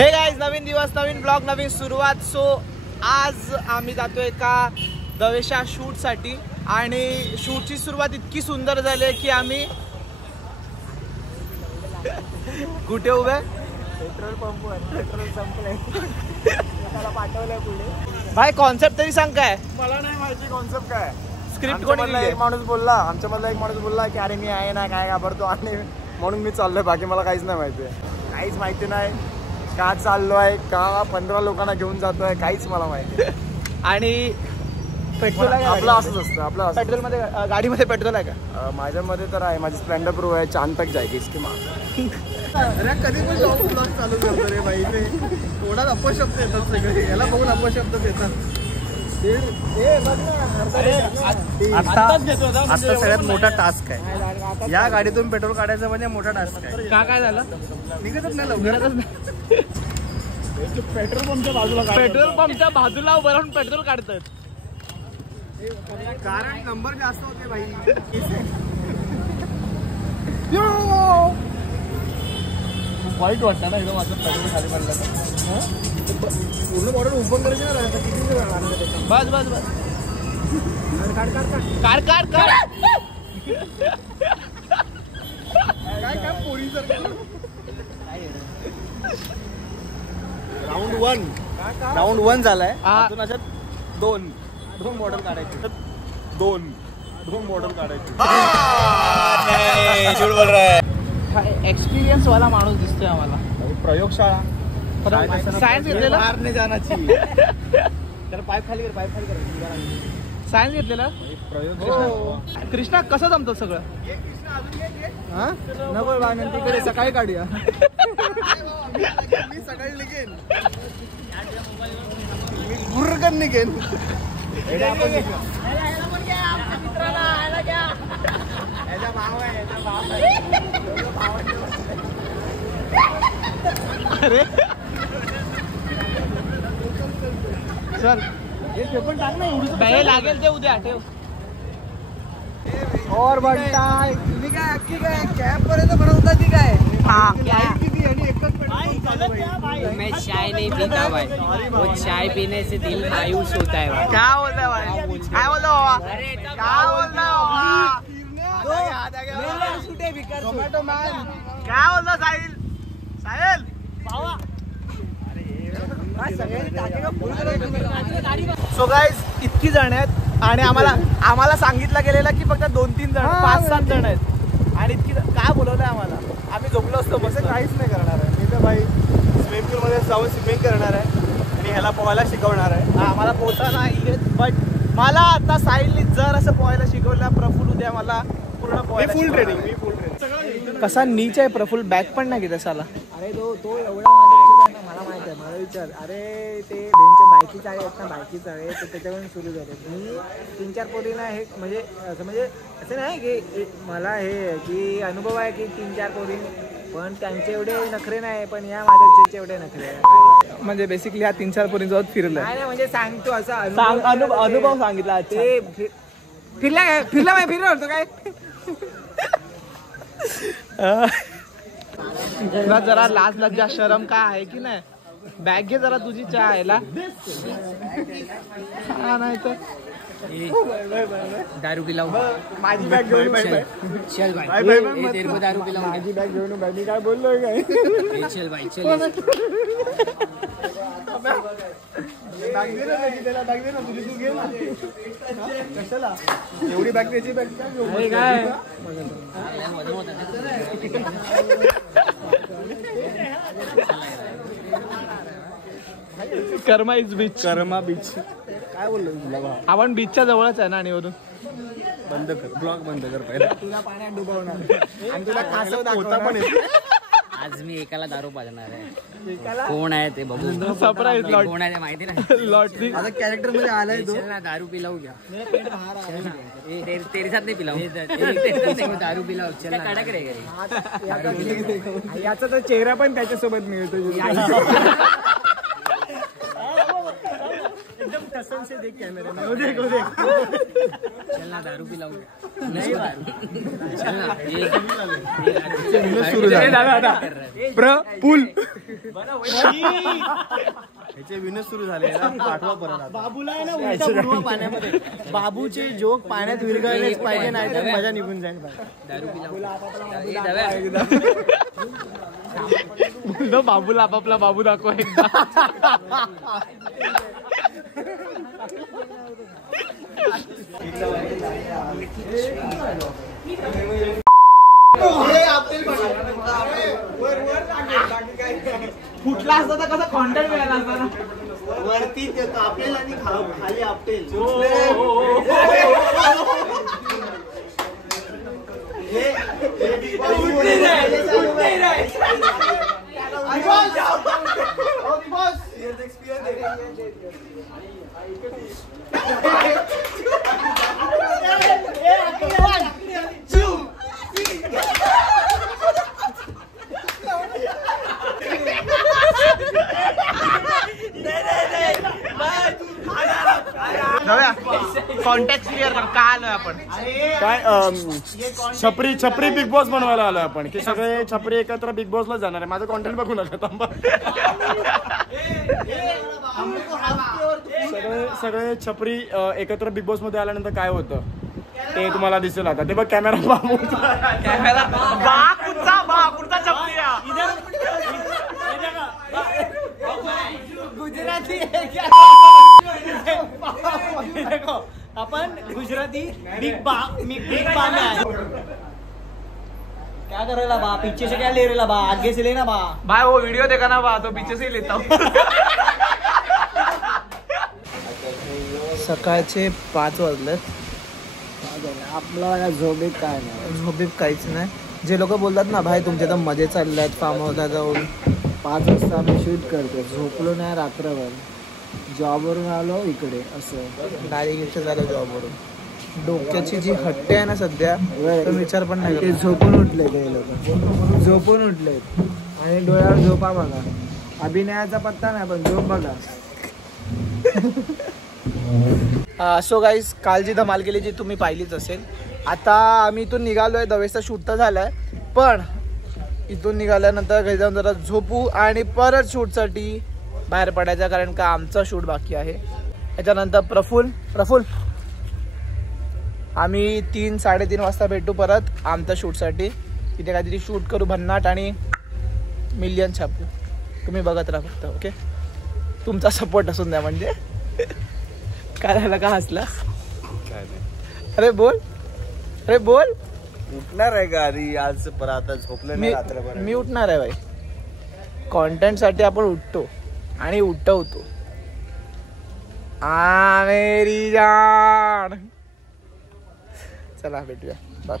Hey guys, नवीन दिवस, नवीन blog, नवीन सुरुवात. So आज आम्ही जातोय एका दवेशा शूटसाठी आणि शूटची सुरुवात इतकी सुंदर झाली आहे की आम्ही कुठे उभे? पेट्रोल पंपवर. पेट्रोल संपलंय, त्याला पाठवलंय पुढे. भाई कॉन्सेप्ट तरी सांग काय? मला नाही माहिती कॉन्सेप्ट काय. स्क्रिप्ट कोणी लिहिली? एक माणूस बोलला, आमच्यामधला एक माणूस बोलला की अरे मी आहे ना, काय घाबरतो आणि म्हणून मी चाललोय, बाकी मला काहीच नाही माहिती आहे. काहीच माहिती नाही का चाललोय, का 15 लोकांना घेऊन जातोय, काहीच मला माहिती. आणि पेट्रोल आहे आपलं असंच असतं. आपलं पेट्रोल मध्ये, गाडीमध्ये पेट्रोल आहे का? माझ्यामध्ये तर आहे. माझी स्प्लेंडर प्रो आहे. चांद तक जायगी इसकी माँ. अरे कधी पण लॉंग ब्लॉग चालू करतो रे बाई. ते थोडा अपशब्द येतात सगळे, याला बघून अपशब्द येतात. आता सगळ्यात मोठा टास्क आहे, या गाडीतून पेट्रोल काढायचं म्हणजे मोठा टास्क आहे. का काय झालं? निघतच नाही लवकरच नाही. पेट्रोल पंपच्या बाजूला पेट्रोल पंपच्या बाजूला उभं राहून पेट्रोल काढतात कारण नंबर जास्त होते भाई. वाईट वाटतं ना एकदम माझं पेट्रोल खाली पडलं. पूर्ण बॉर्डर ओपन करायची ना, किती बस बस बस. काढ काढ काढ. काय काय पोरी सर. राऊंड वन झालाय. अजून अशा दोन मॉडेल काढायचे. दोन मॉडेल काढायचे. एक्सपिरियन्स वाला माणूस दिसतोय आम्हाला. प्रयोगशाळा सायन्स घेतलेला. बाहेर नाही जाण्याची. तर पाईप खाली कर. सायन्स घेतलेला. कृष्णा कसं जमतं सगळं? नको बाय, तिकडे सकाळी काढूया. मी सकाळी निघेन, मी गुरगन निघेन. अरे सर हे पण टाक ना, लागेल ते उद्या ठेव. और बनताय तुम्ही काय अख्खी काय कॅब पर्यंत बनवता ती काय? किती आणि एकच पेट्रोल. मैं चाय नहीं पीता भाई, वो चाय पीने से दिल मायूस होता है भाई. क्या बोलता भाई? काय बोलता बाबा? क्या बोलता बाबा? Tomato man. क्या बोलता साहिल? साहिल सो गाईज, इतकी जण आहेत आणि आम्हाला सांगितलं गेलेलं की फक्त 2-3 जण, 5-7 जण आहेत. आणि इतकी काय बोलवलंय आम्हाला? आम्ही झोपलो असतो. बस काहीच नाही करणार आहे. मी तर भाई स्विमिंग पूल मध्ये जाऊन स्विमिंग करणार आहे आणि ह्याला पोहायला शिकवणार आहे. आम्हाला पोहता नाही येत, बट मला आता साहिलनी जर असं पोहायला शिकवलं, प्रफुल उद्या मला पूर्ण पोहायला फुल शिकवणार. ट्रेनिंग, मी फुल ट्रेनिंग. कसा नीच आहे प्रफुल, बॅग पण नाही घेत असाला. अरे तो एवढा माझ्यापेक्षा आहे ना, मला माहित आहे. मला विचार, अरे ते बेंचच्या बायकी चाळे आहेत ना, बायकी चाळे तर त्याच्यावरून सुरू झाले. मी 3-4 पोरींना हे म्हणजे असं नाही की मला हे की अनुभव आहे की 3-4 पोरी, पण त्यांचे एवढे नखरे नाही, पण या माझ्याचे एवढे नखरे आहे. म्हणजे बेसिकली ह्या 3-4 पोरींसोबत फिरलं. नाही म्हणजे सांगतो असा अनुभव सांगितला. ते फिरला होतो काय. तुला जरा लाज लज्जा शरम काय आहे की नाही? बॅग घे जरा तुझी चहायला. नाही तर दारू पिलाऊ. माझी बॅग घेऊन चल भाई, तेरे को दारू पिलाऊ. माझी बॅग घेऊन मी काय बोललोय काय? चल भाई चल. बॅग दे ना, त्याला बॅग दे ना, तुझी तू घे ना. कशाला एवढी बॅग त्याची बॅग काय? कर्मा इज बीच. Karma beach. काय बोललो तुला? आपण बीचच्या जवळच आहे ना. आणि वरून बंद कर, ब्लॉग बंद कर पहिला. तुला पाण्यात डुबवणार आणि तुला कासव दाखवणार. पण आज मी एकाला दारू पाजणार आहे. कोण आहे ते बघू. Surprise lot. कोण आहे ते माहिती नाही. लॉटरी आता कॅरेक्टर मध्ये आलाय तो. चल ना, दारू पिलाऊ क्या? तेरे साथ नहीं पिलाऊ. दारू पिलाऊ. चल ना, कडक रे घरी. याचा तर चेहरा पण त्याच्यासोबत मिळतो. ध्यान से देख कैमरे में, देख चल ना दारू पिलाऊ नाही दारू चल ना सुरू झाला प्रफुल ह्याचे विनस सुरू झाले पाठवा परत. बाबूला आहे ना उलटा बुडवा पाण्यामध्ये. बाबूचे जोक पाण्यात विरघळलेच पाहिजे, नाही तर मजा निघून जाईल. दारू पिलाऊ बाबूला आपापला बाबू दाखव एकदा. कुठला असता तर कसा कॉन्टॅक्ट मिळाला असता ना. वरती आपल्याला आणि खाली आपटेल. कॉन्टॅक्ट क्लिअर कर. का आलोय आपण? काय छपरी छपरी बिग बॉस बनवायला आलोय आपण, की सगळे छपरी एकत्र बिग बॉसला जाणार आहे. माझं कॉन्टेंट बघू नका थांबा. सगळे छपरी एकत्र बिग बॉस मध्ये आल्यानंतर काय होतं ते तुम्हाला दिसेल आता. ते बघ कॅमेरा बाबू, कॅमेरा बाकुरचा छपरीया. गुजराती देखो अपन गुजराती बिग बा में आए. क्या कर रहा बा? पीछे से क्या ले रहा बा? आगे से लेना बा. भाई वो वीडियो देखा ना बा, तो पीछे से ही लेता हूँ. सकाळचे 5 वाजलेत. आपला झोपेत काय नाही, झोपेत काहीच नाही. जे लोक बोलतात ना भाई तुमचे तर मजे चालले आहेत फार्म हाऊसला जाऊन, 5 वाजता आम्ही शूट करतो. झोपलो नाही रात्रभर. जॉबवरून आलो इकडे, असं डायरेक्ट झालं जॉबवरून. डोक्याची जी हट्टे आहे ना सध्या, तर विचार पण नाही. ते झोपून उठले, ते लोक झोपून उठले आणि डोळ्यावर झोपा बघा. अभिनयाचा पत्ता नाही, पण झोप बघा. सो गाईज, काल जी धमाल केली जी तुम्ही पाहिलीच असेल. आता आम्ही इथून निघालोय. दवेशचा शूट तर झालाय, पण इथून निघाल्यानंतर घरी जाऊन जरा झोपू आणि परत शूटसाठी बाहेर पडायचं, कारण का आमचा शूट बाकी आहे. त्याच्यानंतर प्रफुल आम्ही 3-3:30 वाजता भेटू परत आमच्या शूटसाठी. तिथे काहीतरी शूट करू भन्नाट आणि मिलियन छापू. तुम्ही बघत राहा फक्त. ओके, तुमचा सपोर्ट असून द्या. म्हणजे काय झालं, का हसला? अरे बोल, अरे बोल. उठणार आहे गाडी आज पर, आता झोपलं नाही रात्रभर. मी उठणार आहे भाई. कॉन्टेंटसाठी आपण उठतो आणि उठवतो. मेरी जान. चला भेटूया. बाय.